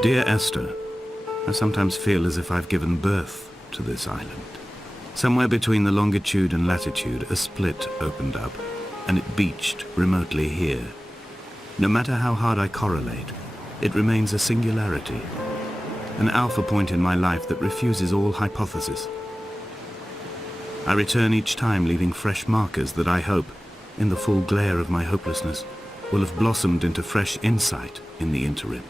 Dear Esther, I sometimes feel as if I've given birth to this island. Somewhere between the longitude and latitude, a split opened up, and it beached remotely here. No matter how hard I correlate, it remains a singularity, an alpha point in my life that refuses all hypothesis. I return each time leaving fresh markers that I hope, in the full glare of my hopelessness, will have blossomed into fresh insight in the interim.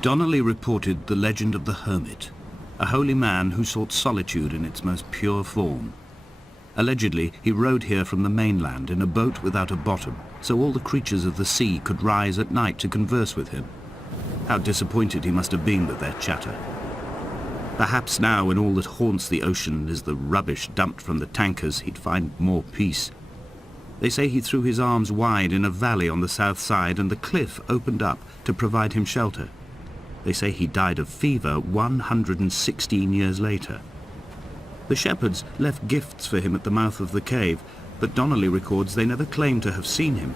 Donnelly reported the legend of the hermit, a holy man who sought solitude in its most pure form. Allegedly, he rode here from the mainland in a boat without a bottom, so all the creatures of the sea could rise at night to converse with him. How disappointed he must have been with their chatter. Perhaps now, when all that haunts the ocean is the rubbish dumped from the tankers, he'd find more peace. They say he threw his arms wide in a valley on the south side, and the cliff opened up to provide him shelter. They say he died of fever 116 years later. The shepherds left gifts for him at the mouth of the cave, but Donnelly records they never claimed to have seen him.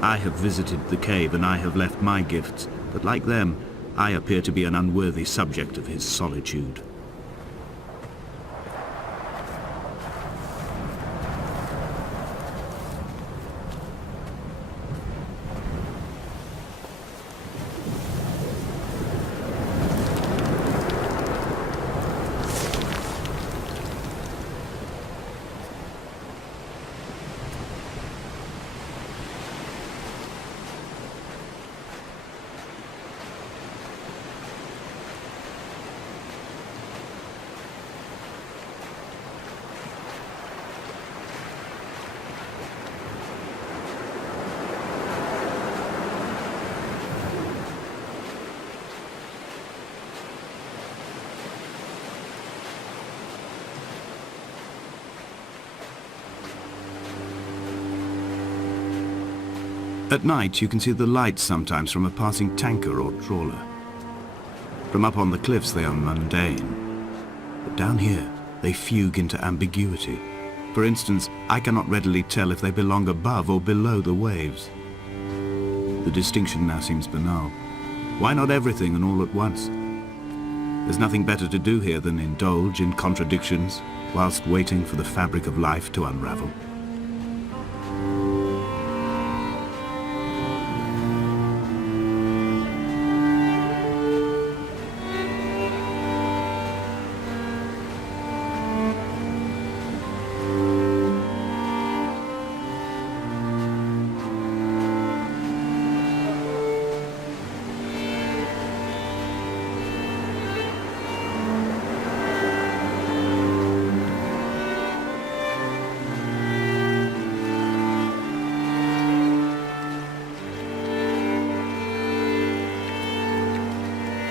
I have visited the cave and I have left my gifts, but like them, I appear to be an unworthy subject of his solitude. At night, you can see the lights sometimes from a passing tanker or trawler. From up on the cliffs, they are mundane. But down here, they fugue into ambiguity. For instance, I cannot readily tell if they belong above or below the waves. The distinction now seems banal. Why not everything and all at once? There's nothing better to do here than indulge in contradictions whilst waiting for the fabric of life to unravel.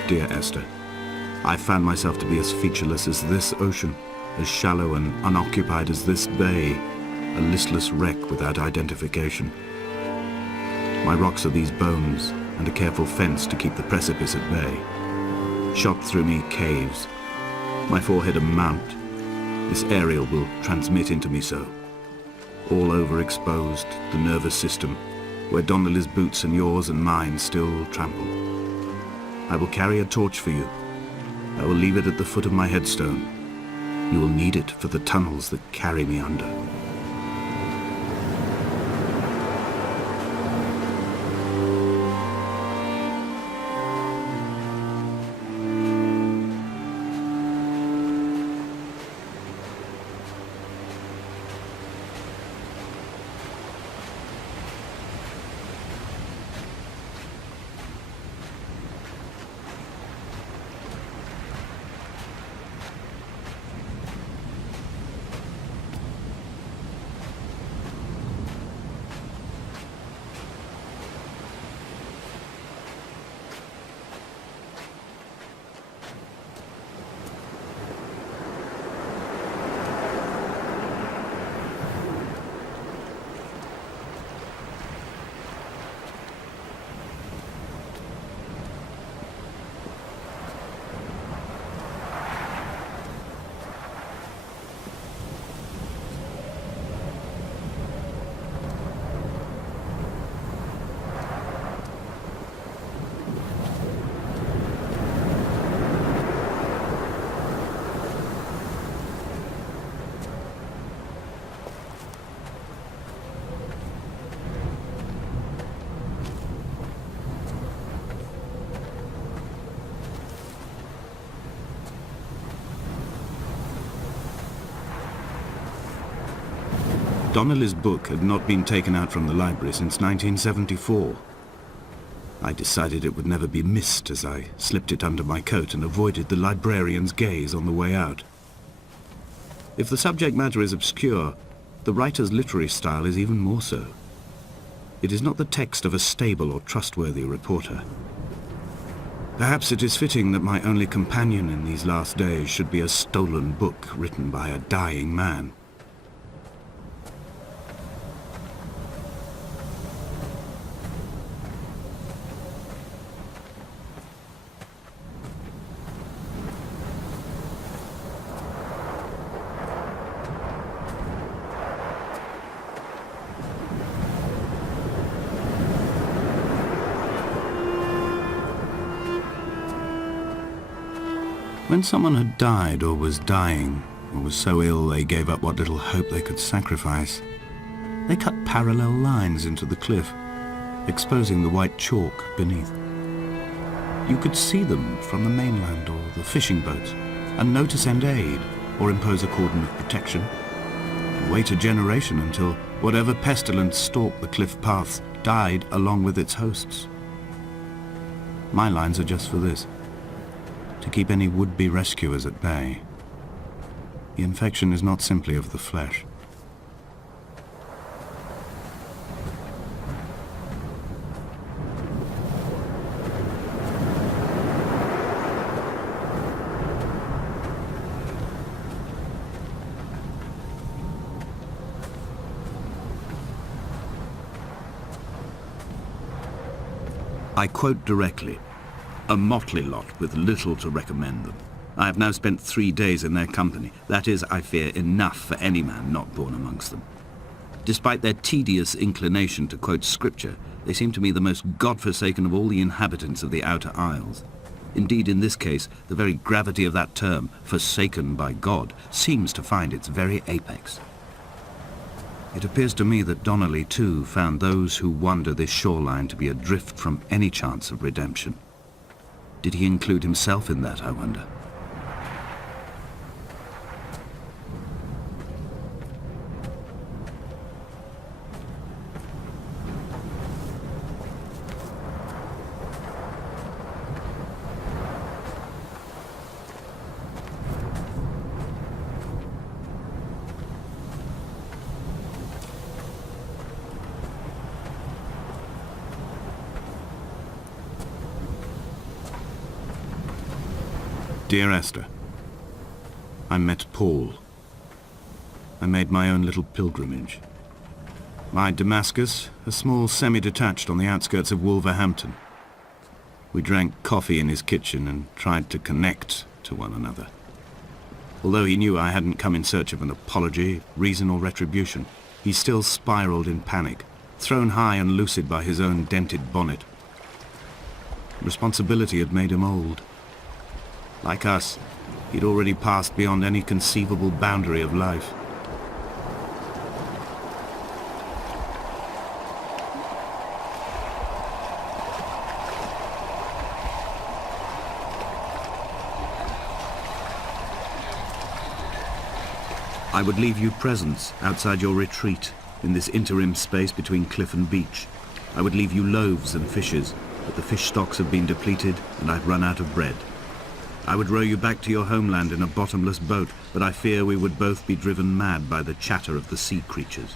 dear Esther. I found myself to be as featureless as this ocean, as shallow and unoccupied as this bay, a listless wreck without identification. My rocks are these bones, and a careful fence to keep the precipice at bay. Shot through me caves, my forehead a mount. This aerial will transmit into me so. All overexposed, the nervous system, where Donnelly's boots and yours and mine still trample. I will carry a torch for you. I will leave it at the foot of my headstone. You will need it for the tunnels that carry me under. Donnelly's book had not been taken out from the library since 1974. I decided it would never be missed as I slipped it under my coat and avoided the librarian's gaze on the way out. If the subject matter is obscure, the writer's literary style is even more so. It is not the text of a stable or trustworthy reporter. Perhaps it is fitting that my only companion in these last days should be a stolen book written by a dying man. When someone had died or was dying, or was so ill they gave up what little hope they could sacrifice, they cut parallel lines into the cliff, exposing the white chalk beneath. You could see them from the mainland or the fishing boats, and know to send aid or impose a cordon of protection, and wait a generation until whatever pestilence stalked the cliff paths died along with its hosts. My lines are just for this: to keep any would-be rescuers at bay. The infection is not simply of the flesh. I quote directly: a motley lot with little to recommend them. I have now spent 3 days in their company. That is, I fear, enough for any man not born amongst them. Despite their tedious inclination to quote scripture, they seem to me the most God-forsaken of all the inhabitants of the outer isles. Indeed, in this case, the very gravity of that term, forsaken by God, seems to find its very apex. It appears to me that Donnelly, too, found those who wander this shoreline to be adrift from any chance of redemption. Did he include himself in that, I wonder? Dear Esther, I met Paul. I made my own little pilgrimage. My Damascus, a small semi-detached on the outskirts of Wolverhampton. We drank coffee in his kitchen and tried to connect to one another. Although he knew I hadn't come in search of an apology, reason or retribution, he still spiraled in panic, thrown high and lucid by his own dented bonnet. Responsibility had made him old. Like us, he'd already passed beyond any conceivable boundary of life. I would leave you presents outside your retreat in this interim space between cliff and beach. I would leave you loaves and fishes, but the fish stocks have been depleted and I've run out of bread. I would row you back to your homeland in a bottomless boat, but I fear we would both be driven mad by the chatter of the sea creatures.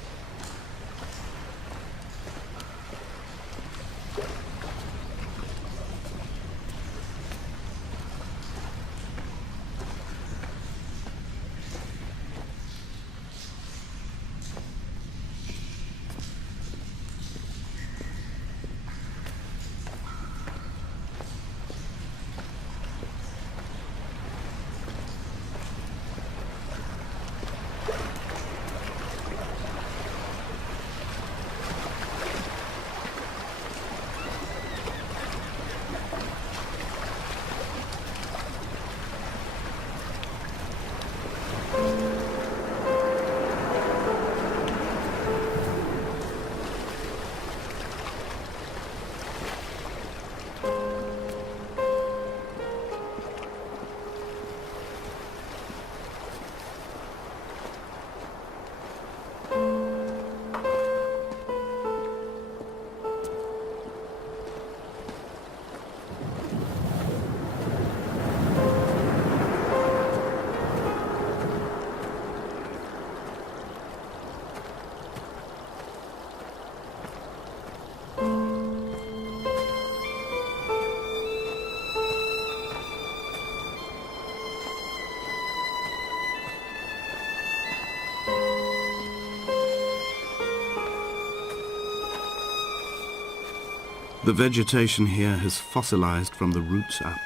The vegetation here has fossilized from the roots up.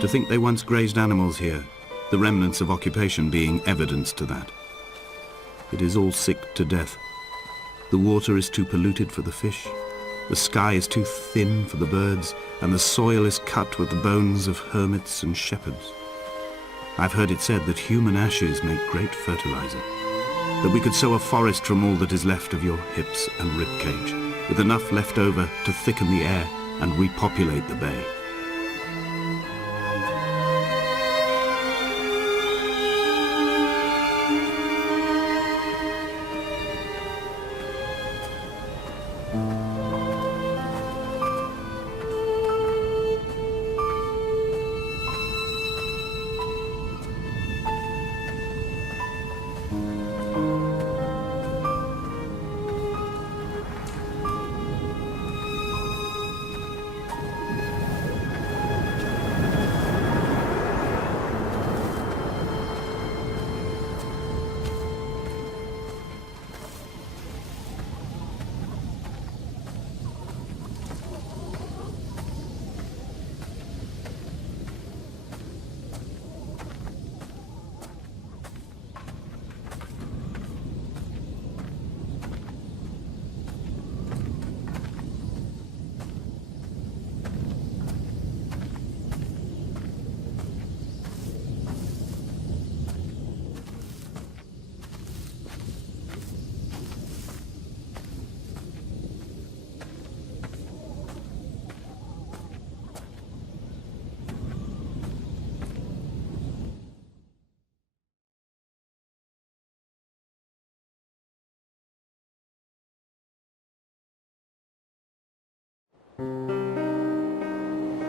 To think they once grazed animals here, the remnants of occupation being evidence to that. It is all sick to death. The water is too polluted for the fish, the sky is too thin for the birds, and the soil is cut with the bones of hermits and shepherds. I've heard it said that human ashes make great fertilizer, that we could sow a forest from all that is left of your hips and ribcage, with enough left over to thicken the air and repopulate the bay.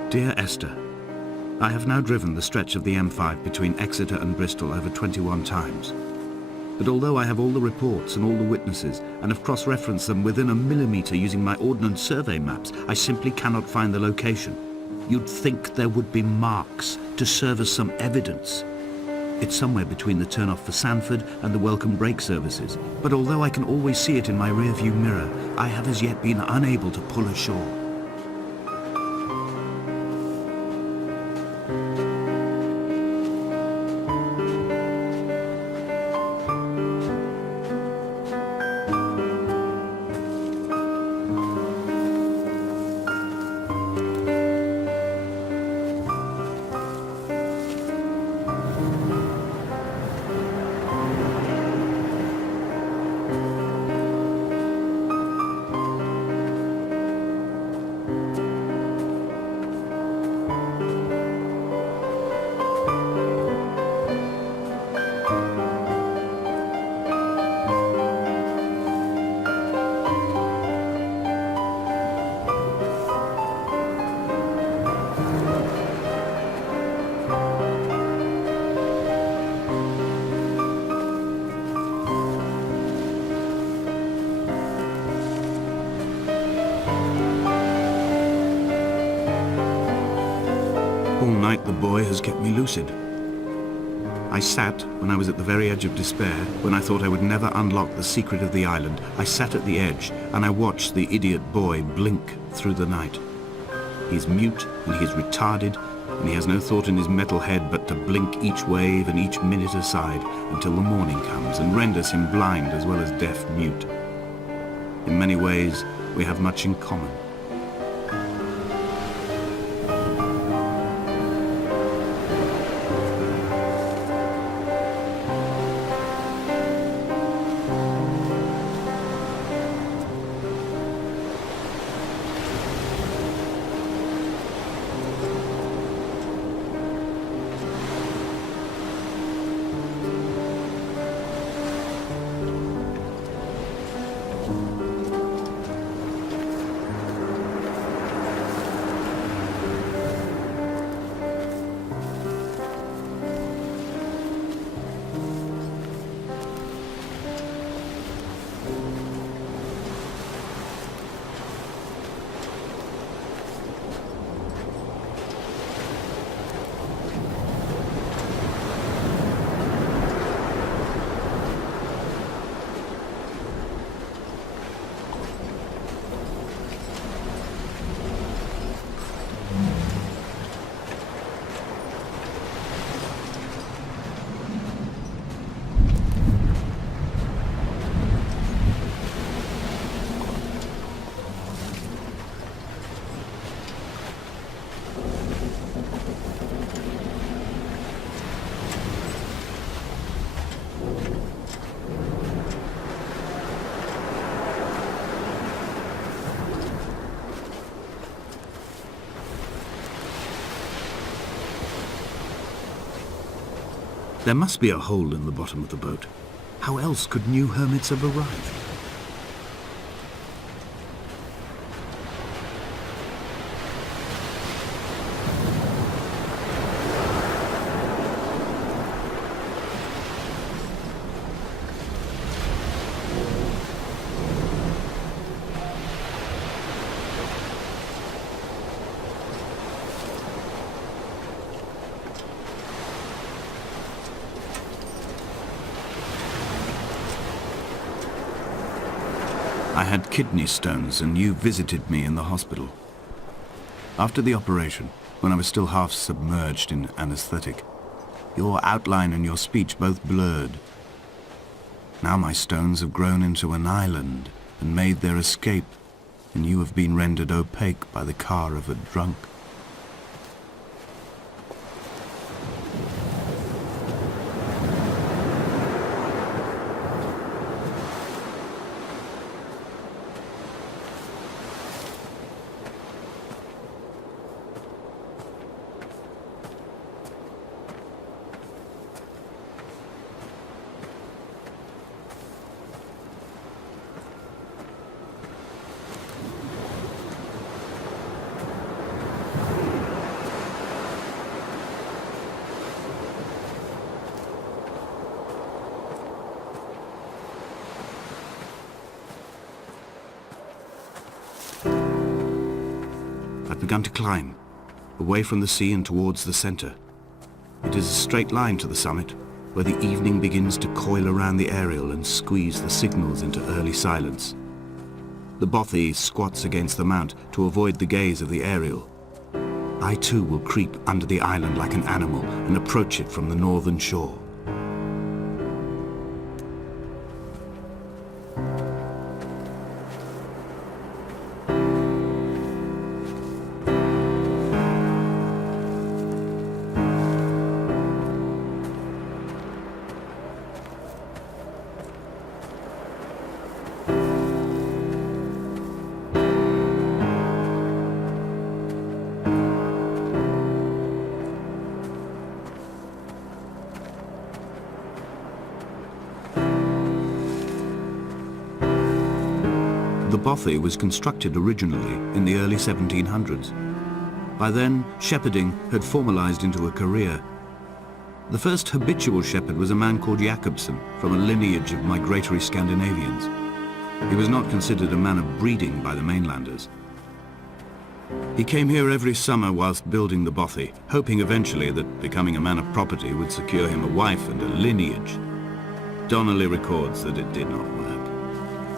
Dear Esther, I have now driven the stretch of the M5 between Exeter and Bristol over 21 times. But although I have all the reports and all the witnesses, and have cross-referenced them within a millimetre using my Ordnance Survey maps, I simply cannot find the location. you'd think there would be marks to serve as some evidence. It's somewhere between the turn-off for Sanford and the welcome break services, but although I can always see it in my rear-view mirror, I have as yet been unable to pull ashore. All night the boy has kept me lucid. I sat, when I was at the very edge of despair, when I thought I would never unlock the secret of the island, I sat at the edge and I watched the idiot boy blink through the night. He's mute and he's retarded, and he has no thought in his metal head but to blink each wave and each minute aside until the morning comes and renders him blind as well as deaf-mute. In many ways, we have much in common. There must be a hole in the bottom of the boat. How else could new hermits have arrived? I had kidney stones and you visited me in the hospital. After the operation, when I was still half submerged in anesthetic, your outline and your speech both blurred. Now my stones have grown into an island and made their escape, and you have been rendered opaque by the car of a drunk. I've begun to climb. away from the sea and towards the centre. It is a straight line to the summit, where the evening begins to coil around the aerial and squeeze the signals into early silence. The bothy squats against the mount to avoid the gaze of the aerial. I too will creep under the island like an animal and approach it from the northern shore. The bothy was constructed originally in the early 1700s. By then, shepherding had formalized into a career. The first habitual shepherd was a man called Jakobsen, from a lineage of migratory Scandinavians. He was not considered a man of breeding by the mainlanders. He came here every summer whilst building the bothy, hoping eventually that becoming a man of property would secure him a wife and a lineage. Donnelly records that it did not work.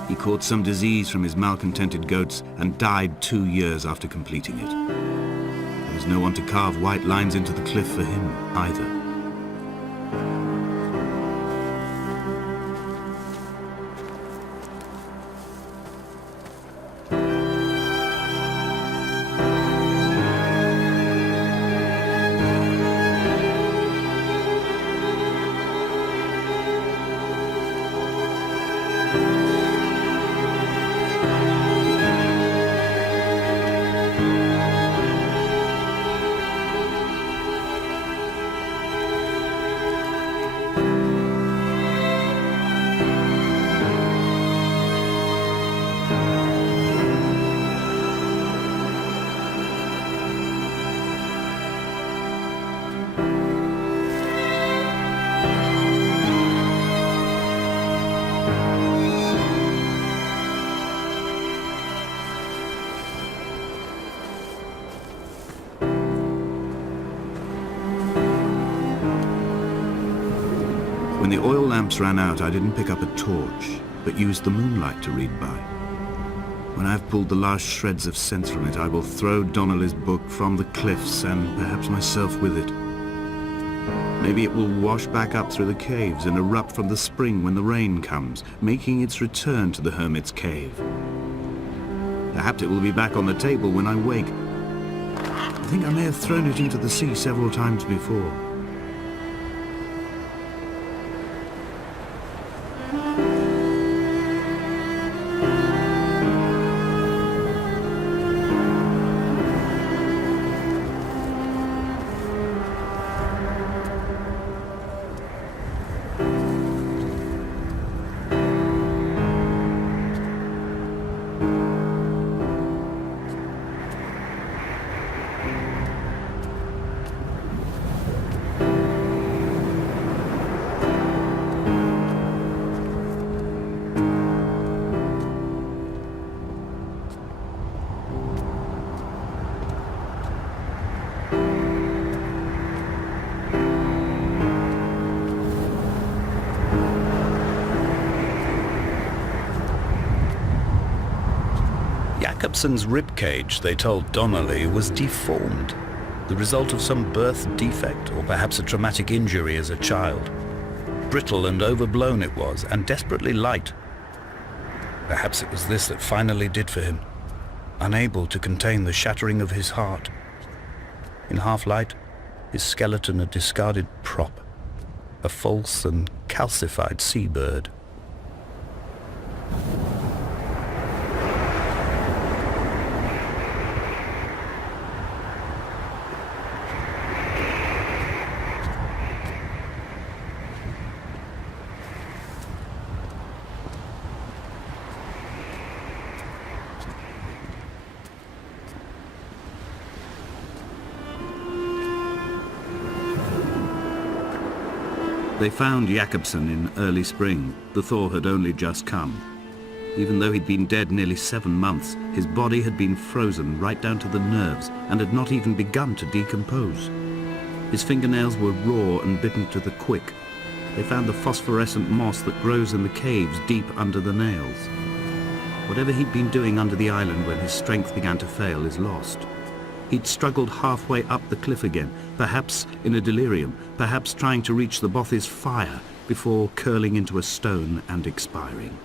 He caught some disease from his malcontented goats and died 2 years after completing it. There was no one to carve white lines into the cliff for him either. When the oil lamps ran out, I didn't pick up a torch, but used the moonlight to read by. When I've pulled the last shreds of sense from it, I will throw Donnelly's book from the cliffs and perhaps myself with it. Maybe it will wash back up through the caves and erupt from the spring when the rain comes, making its return to the hermit's cave. Perhaps it will be back on the table when I wake. I think I may have thrown it into the sea several times before. Jakobsen's ribcage, they told Donnelly, was deformed, the result of some birth defect or perhaps a traumatic injury as a child. Brittle and overblown it was, and desperately light. Perhaps it was this that finally did for him, unable to contain the shattering of his heart. In half-light, his skeleton a discarded prop, a false and calcified seabird. They found Jakobsen in early spring. The thaw had only just come. Even though he'd been dead nearly 7 months, his body had been frozen right down to the nerves and had not even begun to decompose. His fingernails were raw and bitten to the quick. They found the phosphorescent moss that grows in the caves deep under the nails. Whatever he'd been doing under the island when his strength began to fail is lost. He'd struggled halfway up the cliff again, perhaps in a delirium, perhaps trying to reach the bothy's fire before curling into a stone and expiring.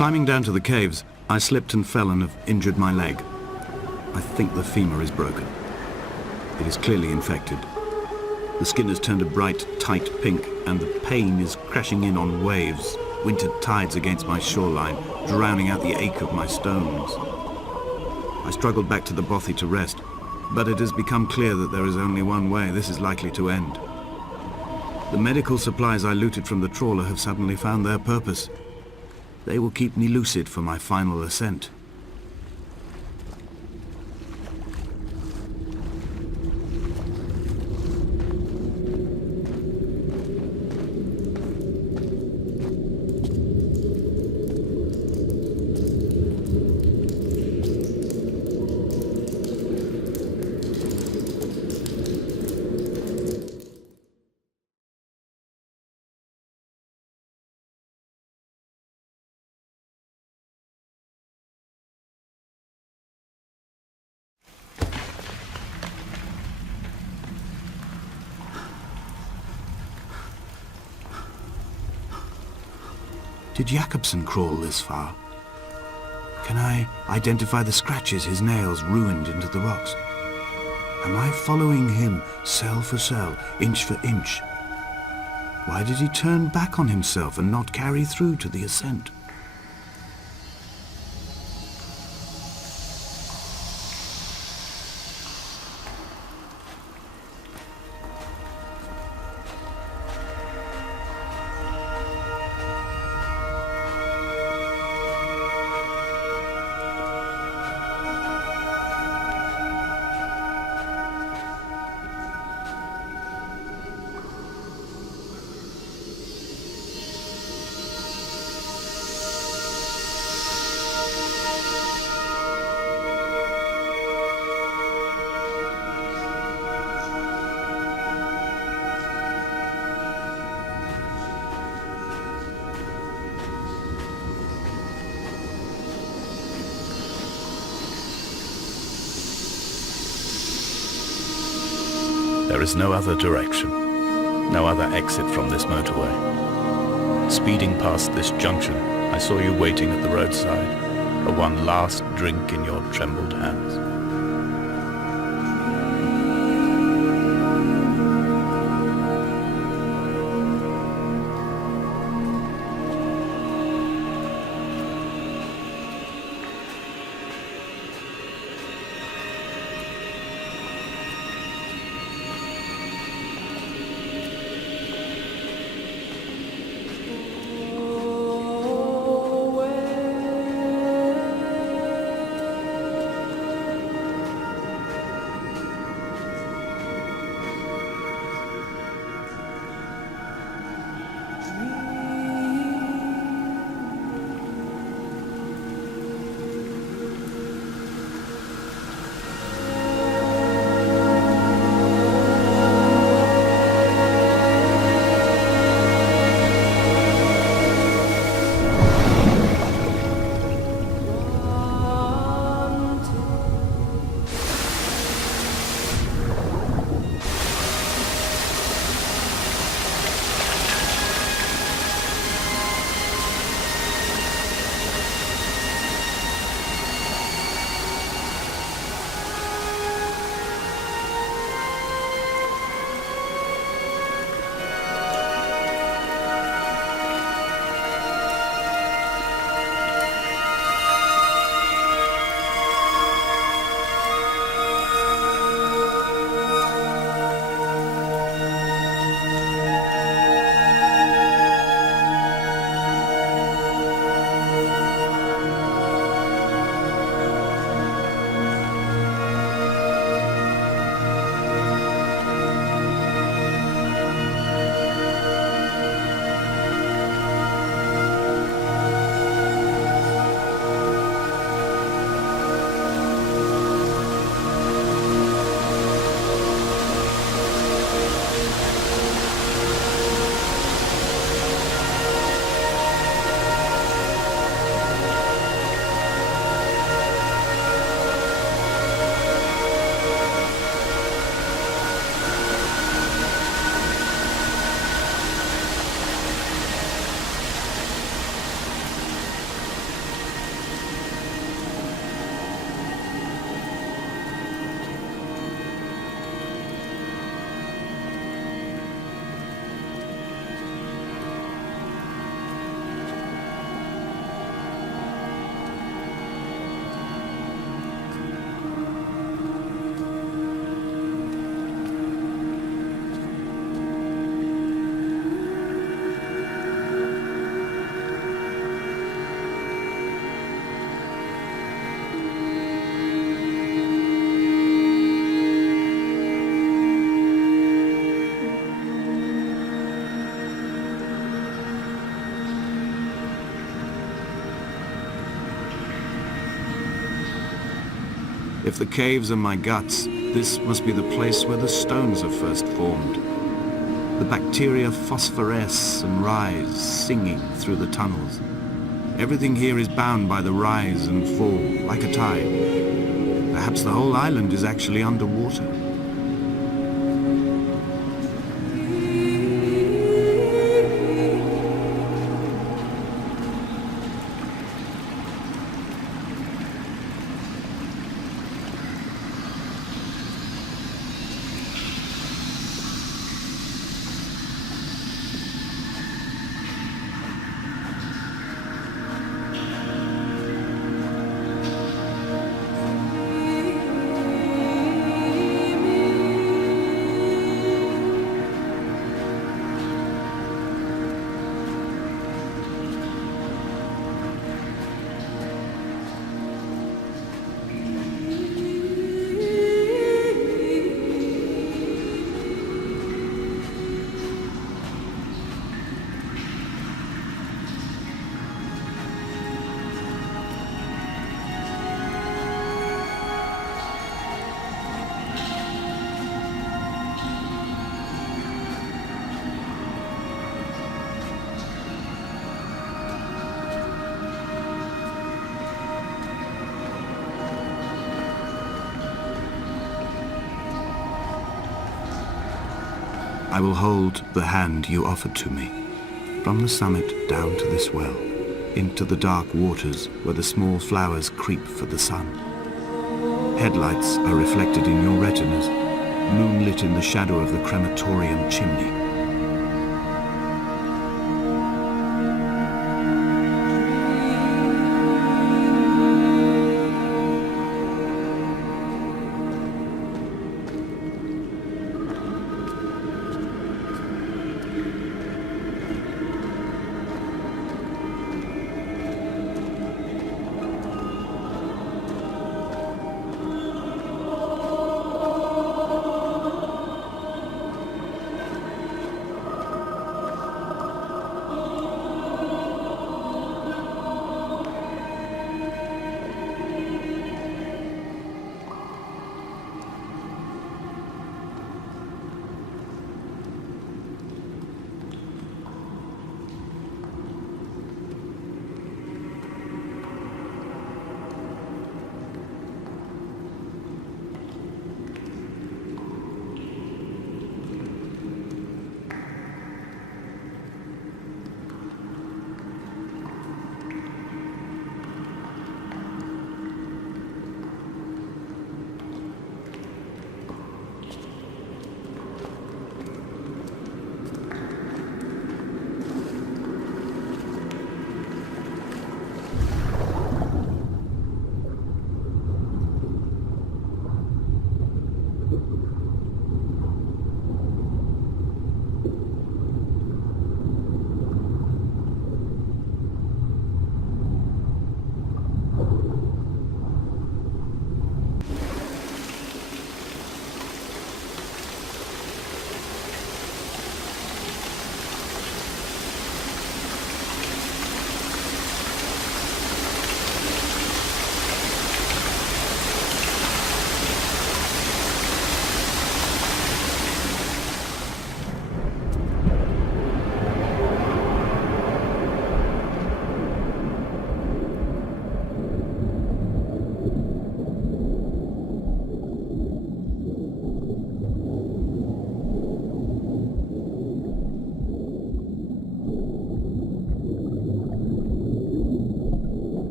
Climbing down to the caves, I slipped and fell and have injured my leg. I think the femur is broken. It is clearly infected. The skin has turned a bright, tight pink, and the pain is crashing in on waves, winter tides against my shoreline, drowning out the ache of my stones. I struggled back to the bothy to rest, but it has become clear that there is only one way this is likely to end. The medical supplies I looted from the trawler have suddenly found their purpose. They will keep me lucid for my final ascent. Did Jakobsen crawl this far? Can I identify the scratches his nails ruined into the rocks? Am I following him cell for cell, inch for inch? Why did he turn back on himself and not carry through to the ascent? There is no other direction, no other exit from this motorway. Speeding past this junction, I saw you waiting at the roadside, a one last drink in your trembled hands. If the caves are my guts, this must be the place where the stones are first formed. The bacteria phosphoresce and rise, singing through the tunnels. Everything here is bound by the rise and fall, like a tide. Perhaps the whole island is actually underwater. I will hold the hand you offered to me, from the summit down to this well, into the dark waters where the small flowers creep for the sun. Headlights are reflected in your retinas, moonlit in the shadow of the crematorium chimney.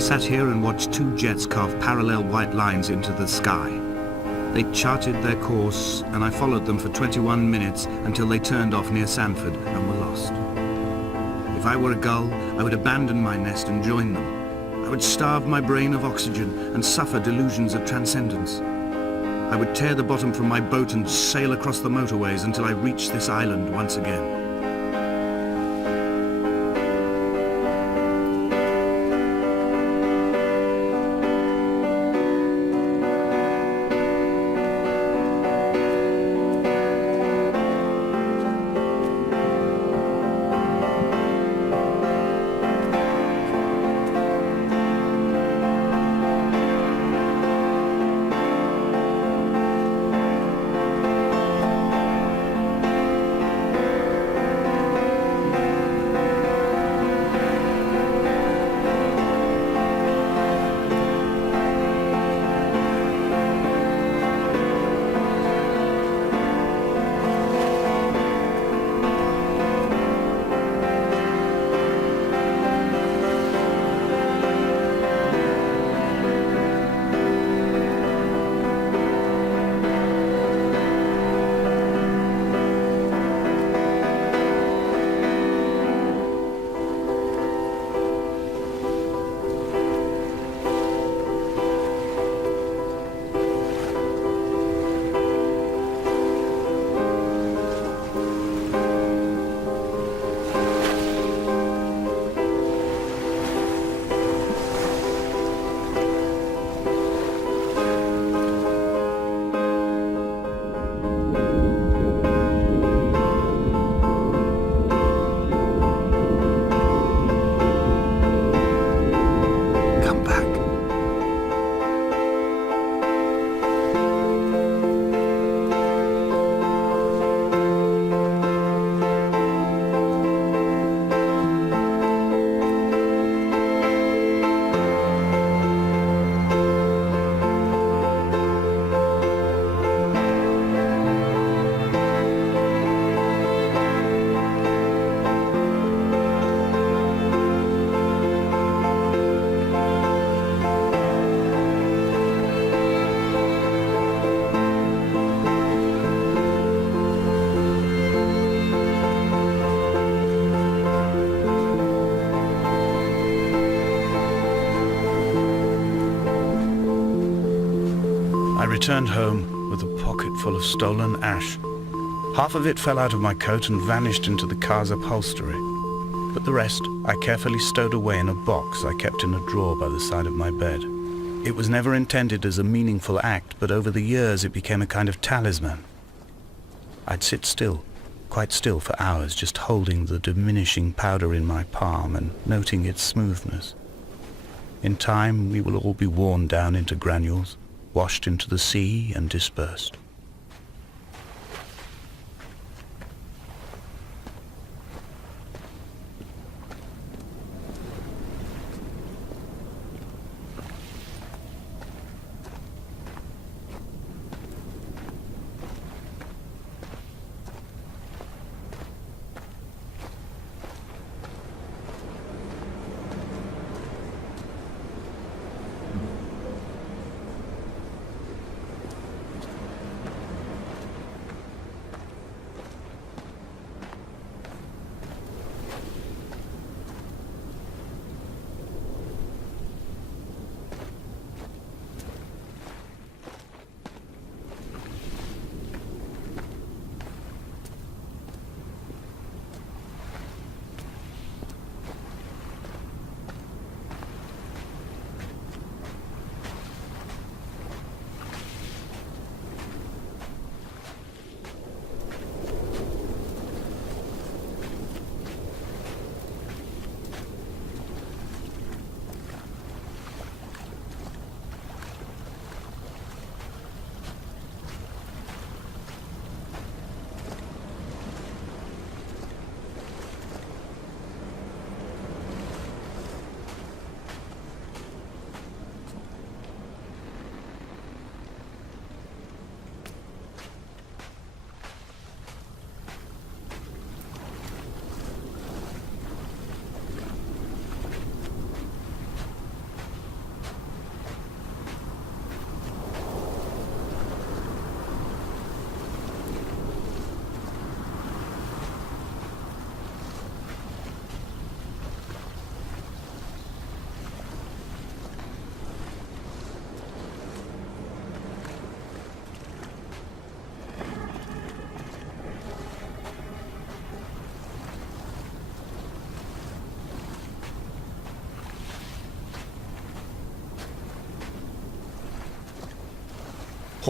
sat here and watched two jets carve parallel white lines into the sky. They charted their course, and I followed them for 21 minutes until they turned off near Sanford and were lost. If I were a gull, I would abandon my nest and join them. I would starve my brain of oxygen and suffer delusions of transcendence. I would tear the bottom from my boat and sail across the motorways until I reached this island once again. I returned home with a pocket full of stolen ash. Half of it fell out of my coat and vanished into the car's upholstery, but the rest I carefully stowed away in a box I kept in a drawer by the side of my bed. It was never intended as a meaningful act, but over the years it became a kind of talisman. I'd sit still, quite still for hours, just holding the diminishing powder in my palm and noting its smoothness. In time we will all be worn down into granules, washed into the sea and dispersed.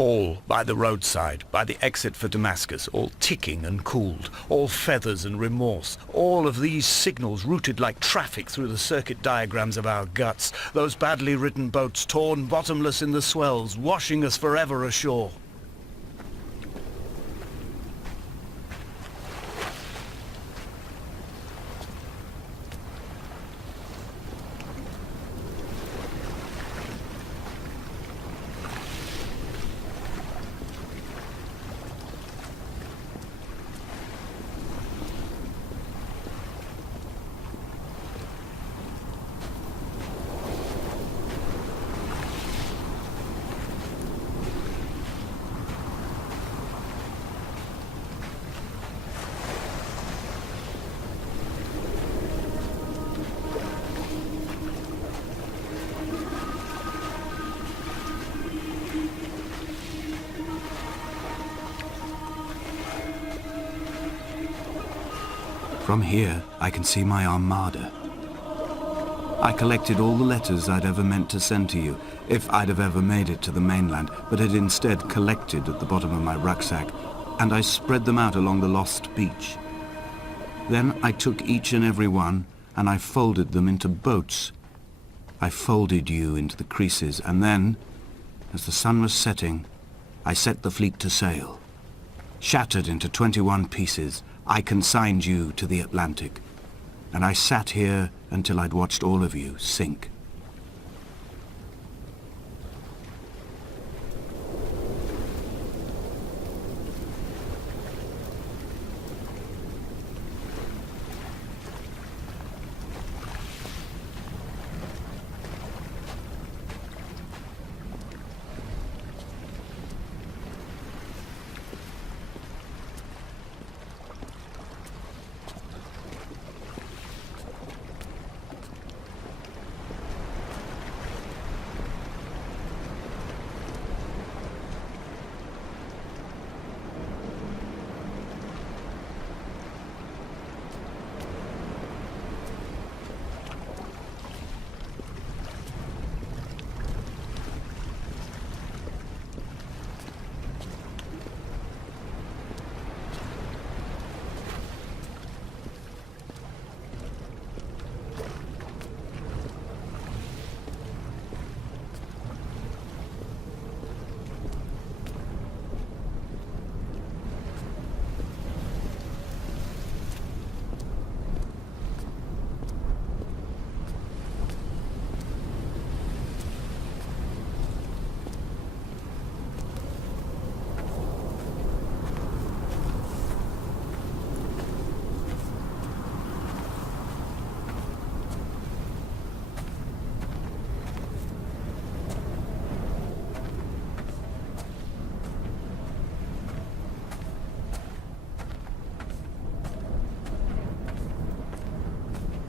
hall by the roadside, by the exit for Damascus, all ticking and cooled, all feathers and remorse, all of these signals routed like traffic through the circuit diagrams of our guts, those badly written boats torn bottomless in the swells, washing us forever ashore. From here, I can see my armada. I collected all the letters I'd ever meant to send to you, if I'd have ever made it to the mainland, but had instead collected at the bottom of my rucksack, and I spread them out along the lost beach. Then I took each and every one, and I folded them into boats. I folded you into the creases, and then, as the sun was setting, I set the fleet to sail. Shattered into 21 pieces, I consigned you to the Atlantic, and I sat here until I'd watched all of you sink.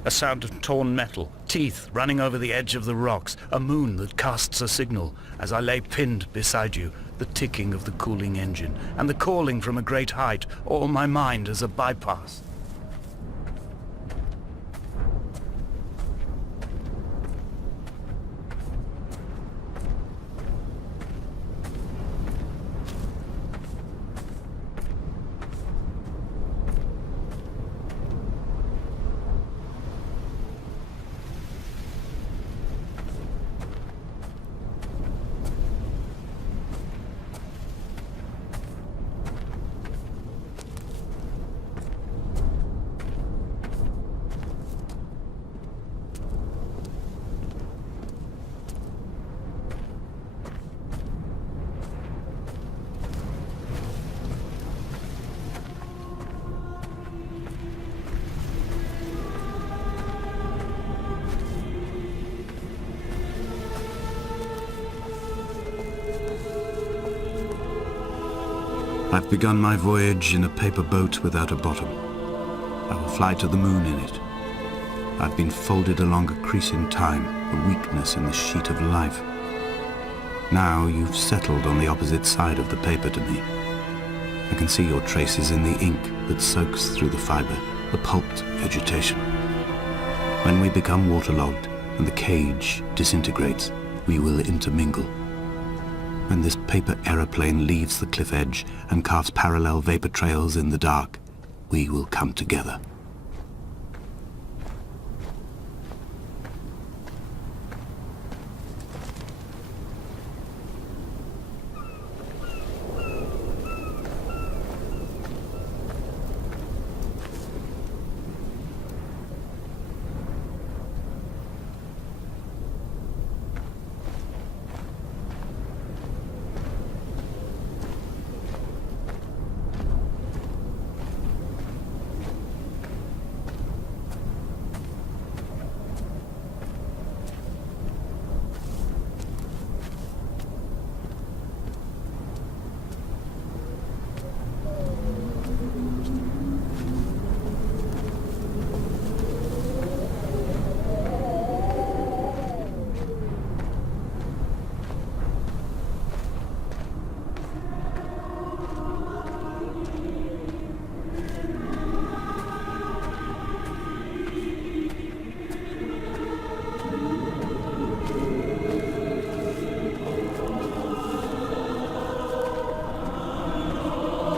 A sound of torn metal, teeth running over the edge of the rocks, a moon that casts a signal. As I lay pinned beside you, the ticking of the cooling engine, and the calling from a great height, all my mind as a bypass. I've begun my voyage in a paper boat without a bottom. I will fly to the moon in it. I've been folded along a crease in time, a weakness in the sheet of life. Now you've settled on the opposite side of the paper to me. I can see your traces in the ink that soaks through the fiber, the pulped vegetation. When we become waterlogged and the cage disintegrates, we will intermingle. When this paper aeroplane leaves the cliff edge and carves parallel vapor trails in the dark, we will come together.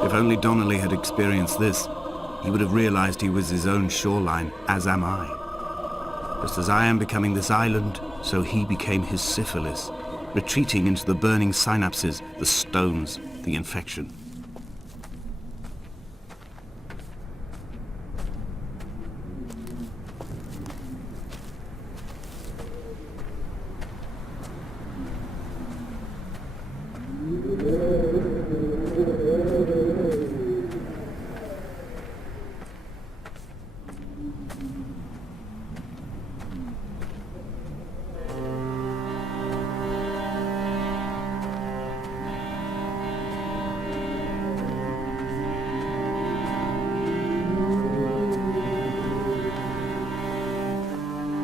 If only Donnelly had experienced this, he would have realized he was his own shoreline, as am I. Just as I am becoming this island, so he became his syphilis, retreating into the burning synapses, the stones, the infection.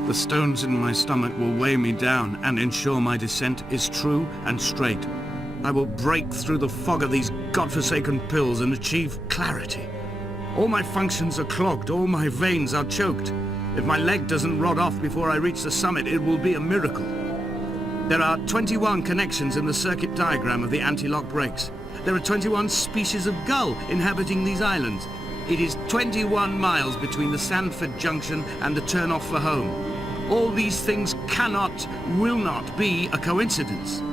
The stones in my stomach will weigh me down and ensure my descent is true and straight. I will break through the fog of these godforsaken pills and achieve clarity. All my functions are clogged, all my veins are choked. If my leg doesn't rot off before I reach the summit, it will be a miracle. There are 21 connections in the circuit diagram of the anti-lock brakes. There are 21 species of gull inhabiting these islands. It is 21 miles between the Sandford Junction and the turn-off for home. All these things cannot, will not be a coincidence.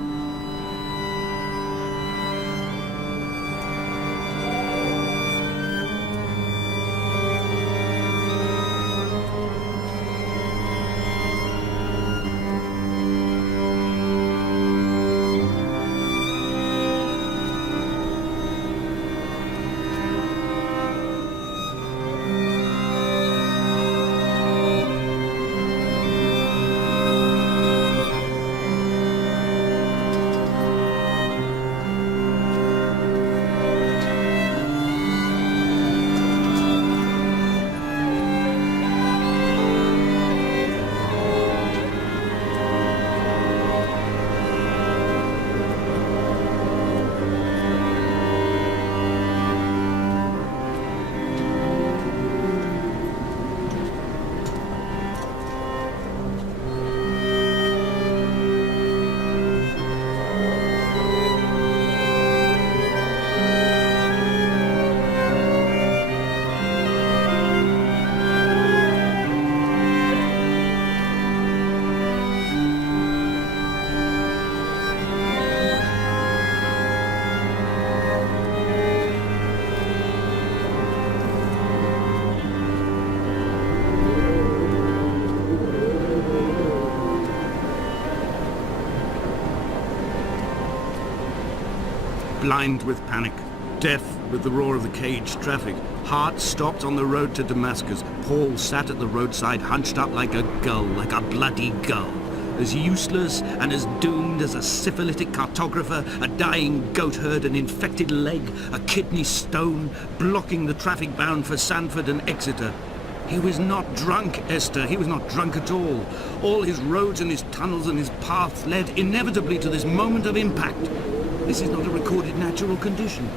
Blind with panic, deaf with the roar of the caged traffic, heart stopped on the road to Damascus, Paul sat at the roadside hunched up like a gull, like a bloody gull, as useless and as doomed as a syphilitic cartographer, a dying goat herd, an infected leg, a kidney stone, blocking the traffic bound for Sandford and Exeter. He was not drunk, Esther. He was not drunk at all. All his roads and his tunnels and his paths led inevitably to this moment of impact. This is not a recorded natural condition.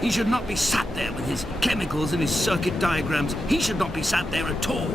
He should not be sat there with his chemicals and his circuit diagrams. He should not be sat there at all.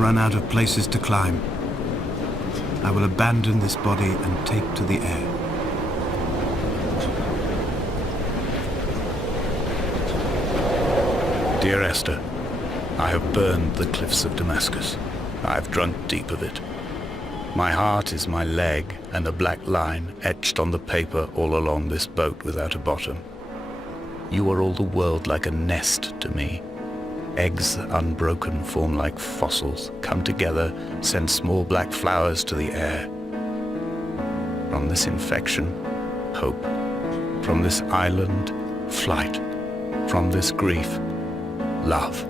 run out of places to climb. I will abandon this body and take to the air. Dear Esther, I have burned the cliffs of Damascus. I have drunk deep of it. My heart is my leg and a black line etched on the paper all along this boat without a bottom. You are all the world like a nest to me. Eggs unbroken form like fossils, come together, send small black flowers to the air. From this infection, hope. From this island, flight. From this grief, love.